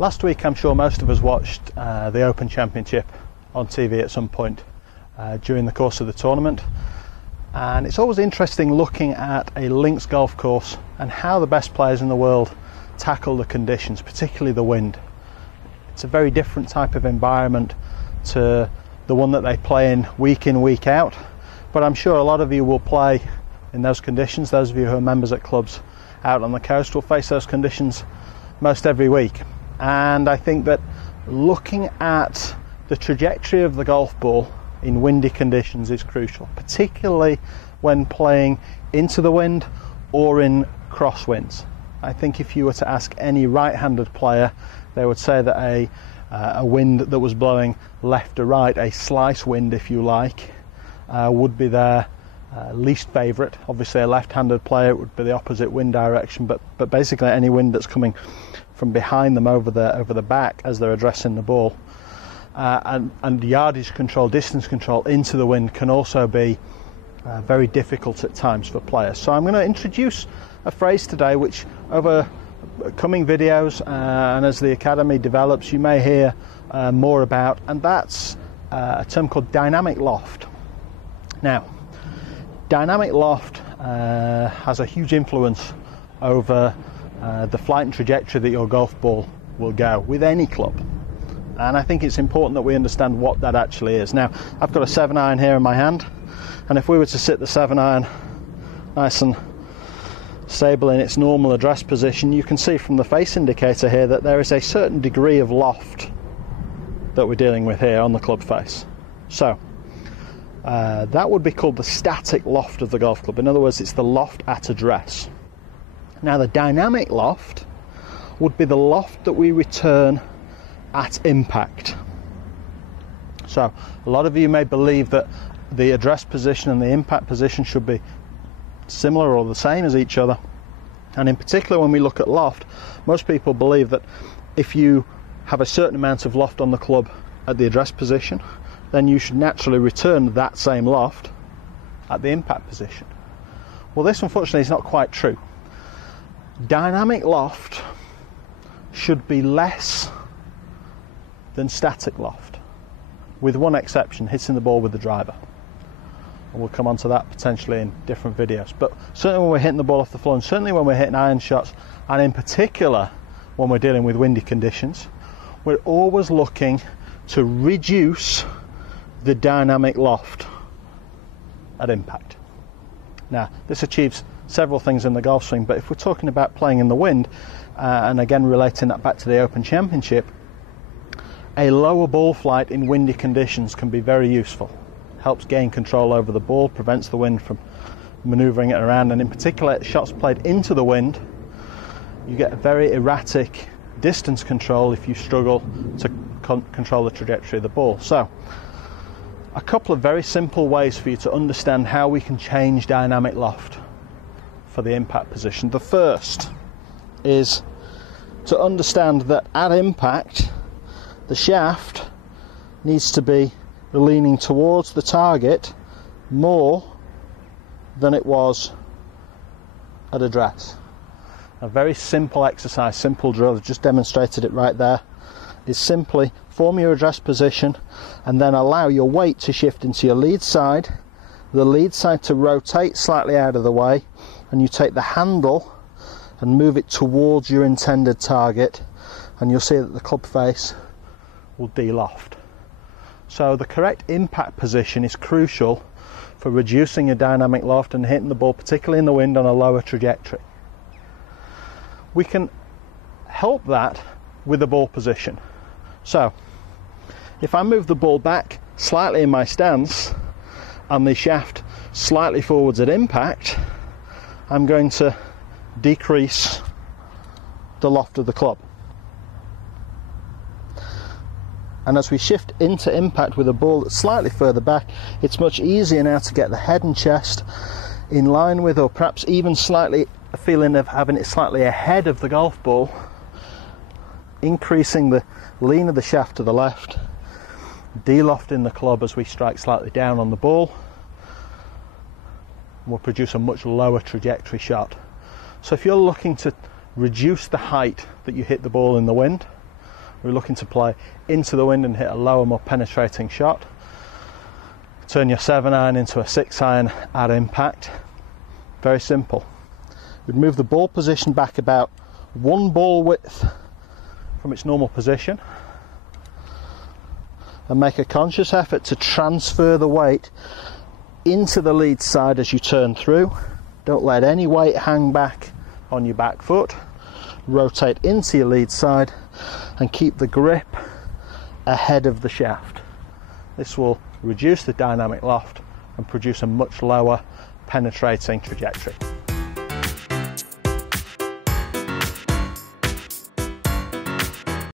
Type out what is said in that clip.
Last week, I'm sure most of us watched the Open Championship on TV at some point during the course of the tournament, and it's always interesting looking at a links golf course and how the best players in the world tackle the conditions, particularly the wind. It's a very different type of environment to the one that they play in, week out, but I'm sure a lot of you will play in those conditions. Those of you who are members at clubs out on the coast will face those conditions most every week. And I think that looking at the trajectory of the golf ball in windy conditions is crucial, particularly when playing into the wind or in crosswinds. I think if you were to ask any right-handed player, they would say that a wind that was blowing left to right, a slice wind if you like, would be their least favourite. Obviously a left-handed player, it would be the opposite wind direction, but basically any wind that's coming from behind them over the back as they're addressing the ball, and yardage control, distance control into the wind can also be very difficult at times for players. So I'm going to introduce a phrase today which over coming videos and as the Academy develops you may hear more about, and that's a term called dynamic loft. Now, dynamic loft has a huge influence over the flight and trajectory that your golf ball will go with any club, and I think it's important that we understand what that actually is. Now, I've got a 7-iron here in my hand, and if we were to sit the 7-iron nice and stable in its normal address position, you can see from the face indicator here that there is a certain degree of loft that we're dealing with here on the club face. So that would be called the static loft of the golf club. In other words, it's the loft at address. Now, the dynamic loft would be the loft that we return at impact. So a lot of you may believe that the address position and the impact position should be similar or the same as each other, and in particular when we look at loft, most people believe that if you have a certain amount of loft on the club at the address position, then you should naturally return that same loft at the impact position. Well, this unfortunately is not quite true. Dynamic loft should be less than static loft, with one exception: hitting the ball with the driver. And we'll come on to that potentially in different videos. But certainly when we're hitting the ball off the floor, and certainly when we're hitting iron shots, and in particular when we're dealing with windy conditions, we're always looking to reduce the dynamic loft at impact. Now, this achieves several things in the golf swing, but if we're talking about playing in the wind, and again relating that back to the Open Championship, a lower ball flight in windy conditions can be very useful. Helps gain control over the ball, prevents the wind from manoeuvring it around, and in particular shots played into the wind, you get a very erratic distance control if you struggle to control the trajectory of the ball. So a couple of very simple ways for you to understand how we can change dynamic loft for the impact position. The first is to understand that at impact the shaft needs to be leaning towards the target more than it was at address. A very simple exercise, simple drill, I've just demonstrated it right there, is simply form your address position and then allow your weight to shift into your lead side, the lead side to rotate slightly out of the way, and you take the handle and move it towards your intended target, and you'll see that the club face will de-loft. So the correct impact position is crucial for reducing your dynamic loft and hitting the ball, particularly in the wind, on a lower trajectory. We can help that with the ball position. So if I move the ball back slightly in my stance and the shaft slightly forwards at impact, I'm going to decrease the loft of the club. And as we shift into impact with a ball that's slightly further back, it's much easier now to get the head and chest in line with, or perhaps even slightly a feeling of having it slightly ahead of the golf ball, increasing the lean of the shaft to the left, de-lofting the club as we strike slightly down on the ball, will produce a much lower trajectory shot. So if you're looking to reduce the height that you hit the ball in the wind, we're looking to play into the wind and hit a lower, more penetrating shot. Turn your 7-iron into a 6-iron at impact. Very simple. We'd move the ball position back about 1 ball width from its normal position and make a conscious effort to transfer the weight into the lead side as you turn through. Don't let any weight hang back on your back foot. Rotate into your lead side and keep the grip ahead of the shaft. This will reduce the dynamic loft and produce a much lower penetrating trajectory.